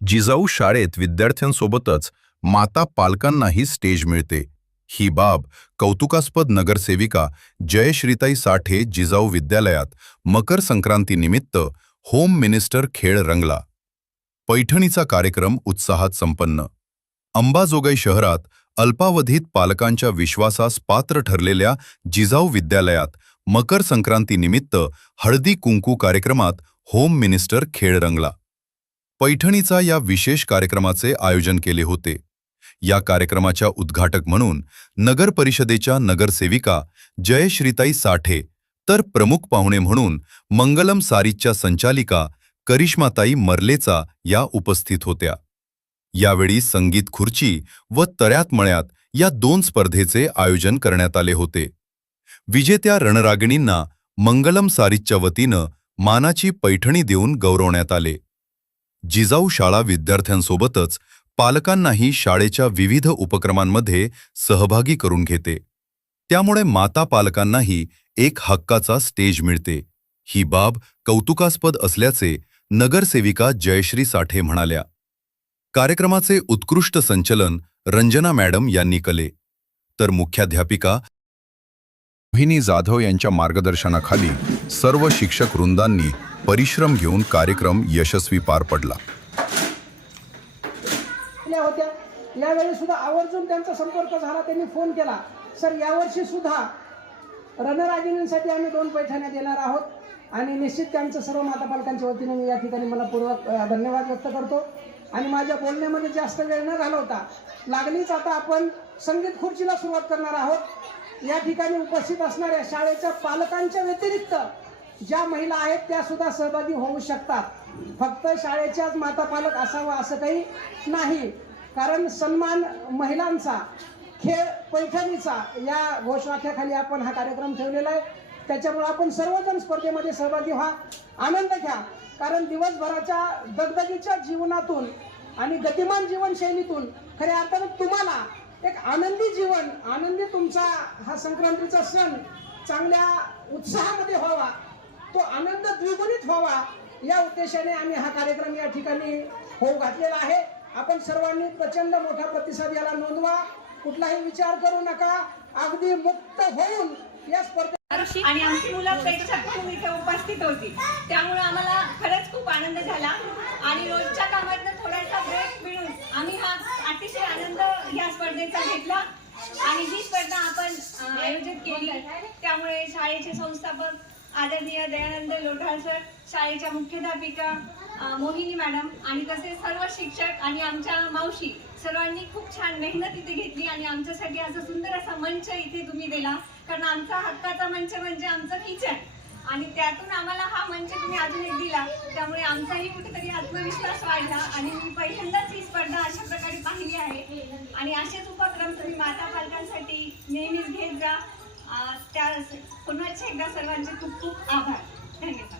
जिजाऊ शाळेत विद्यार्थ्यांसोबतच माता पालकांनाही स्टेज मिळते। ही बाब कौतुकास्पद। नगरसेविका जयश्रीताई साठे जिजाऊ विद्यालयात मकर संक्रांतीनिमित्त होम मिनिस्टर खेळ रंगला। पैठणीचा कार्यक्रम उत्साहात संपन्न। अंबाजोगाई शहरात अल्पावधीत पालकांच्या विश्वासास पात्र ठरलेल्या जिजाऊ विद्यालयात मकर संक्रांतीनिमित्त हळदी कुंकू कार्यक्रमात होम मिनिस्टर खेळ रंगला। पैठणीचा या विशेष कार्यक्रमाचे आयोजन केले होते। या कार्यक्रमाच्या उद्घाटक म्हणून नगर परिषदेच्या नगरसेविका जयश्रीताई साठे, तर प्रमुख पाहुणे म्हणून मंगलम सारीच्या संचालिका करिश्माताई मर्लेचा या उपस्थित होत्या। यावेळी संगीत खुर्ची व तऱ्यात मळ्यात या दोन स्पर्धेचे आयोजन करण्यात आले होते। विजेत्या रणरागिणींना मंगलम सारीच्या वतीनं मानाची पैठणी देऊन गौरवण्यात आले। जिजाऊ शाळा विद्यार्थ्यांसोबतच पालकांनाही शाळेच्या विविध उपक्रमांमध्ये सहभागी करून घेते। त्यामुळे माता पालकांनाही एक हक्काचा स्टेज मिळते। ही बाब कौतुकास्पद असल्याचे नगरसेविका जयश्री साठे म्हणाल्या। कार्यक्रमाचे उत्कृष्ट संचलन रंजना मॅडम यांनी केले, तर मुख्याध्यापिका मोहिनी जाधव यांच्या मार्गदर्शनाखाली सर्व शिक्षक वृंदांनी परिश्रम घेऊन कार्यक्रम यशस्वी पार पडला। होत्या यावेळी सुद्धा आवर्जून त्यांचा संपर्क झाला, त्यांनी फोन केला, सर यावर्षी सुद्धा रणरागिणींसाठी आम्ही 2 पैठण्या देणार आहोत आणि निश्चित त्यांचं सर्व माता पालकांच्या वतीने मी या ठिकाणी मनपूर्वक धन्यवाद व्यक्त करतो। आणि माझ्या बोलण्यामध्ये जास्त वेळ न घालवता लागलीच आता आपण संगीत खुर्चीला सुरुवात करणार आहोत। या ठिकाणी उपस्थित असणाऱ्या शाळेच्या पालकांच्या व्यतिरिक्त ज्या महिला आहेत त्या सुद्धा सहभागी होऊ शकतात। फक्त शाळेच्याच माता पालक असावा असं काही नाही, कारण सन्मान महिलांचा खेळ पैठणीचा या घोषवाक्याखाली आपण हा कार्यक्रम ठेवलेला आहे। त्याच्यामुळे आपण सर्वजण स्पर्धेमध्ये सहभागी व्हा, आनंद घ्या, कारण दिवसभराच्या दगदगीच्या जीवनातून आणि गतिमान जीवनशैलीतून खऱ्या अर्थाने तुम्हाला एक आनंदी जीवन, आनंदी तुमचा हा संक्रांतीचा सण चांगल्या उत्साहामध्ये व्हावा, तो आनंद द्विगुणित व्हावा या उद्देशाने आम्ही हा कार्यक्रम या ठिकाणी होऊ घातलेला आहे। आपण सर्वांनी प्रचंड मोठा प्रतिसाद याला नोंदवा, कुठलाही विचार करू नका, अगदी मुक्त होऊन या स्पर्धेत आणि आमची मुलं प्रेक्षक म्हणून इथे उपस्थित होती, त्यामुळे आम्हाला खरंच खूप आनंद झाला आणि रोजच्या कामातनं थोडासा ब्रेक मिळून आम्ही हा अतिशय आनंद या स्पर्धेचा घेतला आणि ही स्पर्धा आपण आयोजित केली। त्यामुळे शाळेचे संस्थापक आदरणीय दयानंद लोढाळ सर, शाळेच्या मुख्याध्यापिका मोहिनी मॅडम आणि तसेच सर्व शिक्षक आणि आमच्या मावशी सर्वांनी खूप छान मेहनत इथे घेतली आणि आमच्यासाठी असा सुंदर असा मंच इथे तुम्ही दिला, कारण आमचा हक्काचा मंच म्हणजे आमचं किचन आणि त्यातून आम्हाला हा मंच तुम्ही अजून एक दिला, त्यामुळे आमचाही कुठेतरी आत्मविश्वास वाढला आणि मी पहिल्यांदाच ही स्पर्धा अशा प्रकारे पाहिली आहे आणि असेच उपक्रम तुम्ही माता पालकांसाठी नेहमीच घेत जा। त्या पुन्हा एकदा सर्वांचे खूप खूप आभार, धन्यवाद।